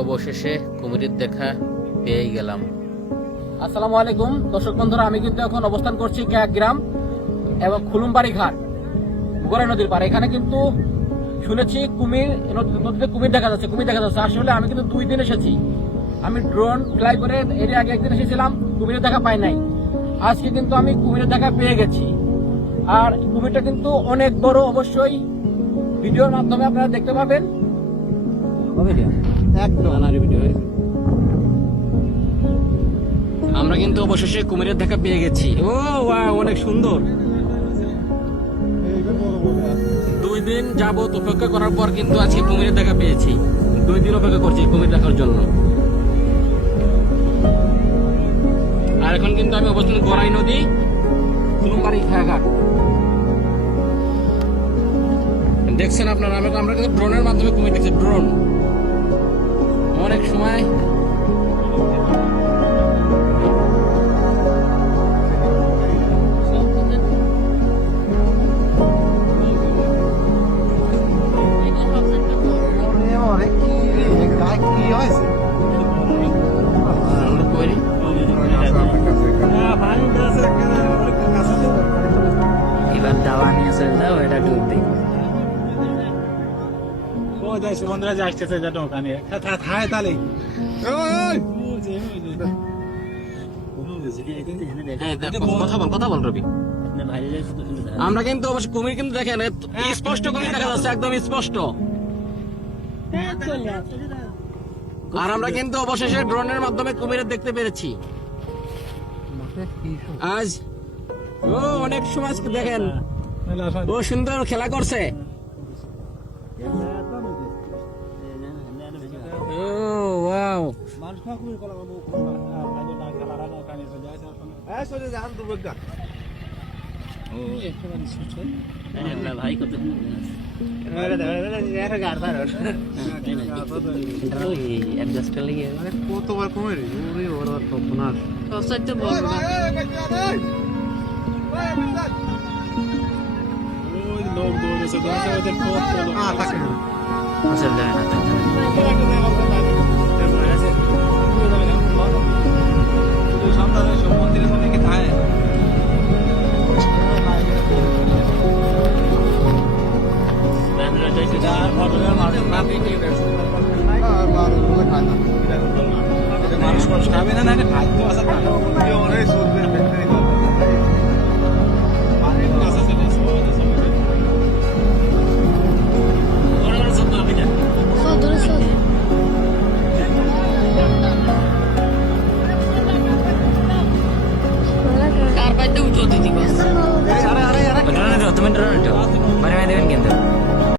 অবশেষে কুমিরের দেখা পেয়ে গেলাম। আসসালামু আলাইকুম দর্শক বন্ধুরা, আমি কিন্তু এখন অবস্থান করছি গ্রাম এবং খুলুমবাড়ি ঘাট গোড়াই নদীর পাড়ে। এখানে কিন্তু শুনেছি নদীতে কুমির দেখা যাচ্ছে। আসলে আমি কিন্তু 2 দিন এসেছি। আমি ড্রোন ফ্লাই করে এর আগে একদিন এসেছিলাম, কুমিরের দেখা পাই নাই। আজকে কিন্তু আমি কুমিরের দেখা পেয়ে গেছি। আর কুমিরটা কিন্তু অনেক বড়, অবশ্যই ভিডিওর মাধ্যমে আপনারা দেখতে পাবেন। আমরা কিন্তু অবশেষে কুমিরের দেখা পেয়ে গেছি। ও ওয়াও, অনেক সুন্দর। 2 দিন যাবত অপেক্ষা করার পর কিন্তু আজকে কুমিরের দেখা পেয়েছি। 2 দিন অপেক্ষা করছি কুমির দেখার জন্য। আর এখন কিন্তু আমি অবস্থান গোড়াই নদী, খুলুমবাড়ি ঘাট। দেখছেন আপনারা, আমরা কিন্তু ড্রোনের মাধ্যমে কুমির দেখছি। ড্রোন অনেক সময় এবার দাওয়া নিয়ে চলে যাও, এটা ডুব দিই। বন্ধুরা যে আসতেছে যেটা ওখানে থায় তাহলে কথা বল রবি। আমরা কিন্তু অবশ্য কুমির কিন্তু দেখেন স্পষ্ট কুমির দেখা যাচ্ছে, একদম স্পষ্ট। আর আমরা কিন্তু অবশেষে ড্রোনের মাধ্যমে কুমিরের দেখতে পেরেছি আজ। ও অনেক সময় দেখেন, ও সুন্দর খেলা করছে। ও ওয়াও, ভাই কত কতবার কমে রে ওরা সর্বনাশ ওই লোক দৌড়েছে ওদের থাকে না মন্দিরের মধ্যে কি থাকে মানুষ খাবে না খাদ্য আছে কার বাইতে উঠো দিদি।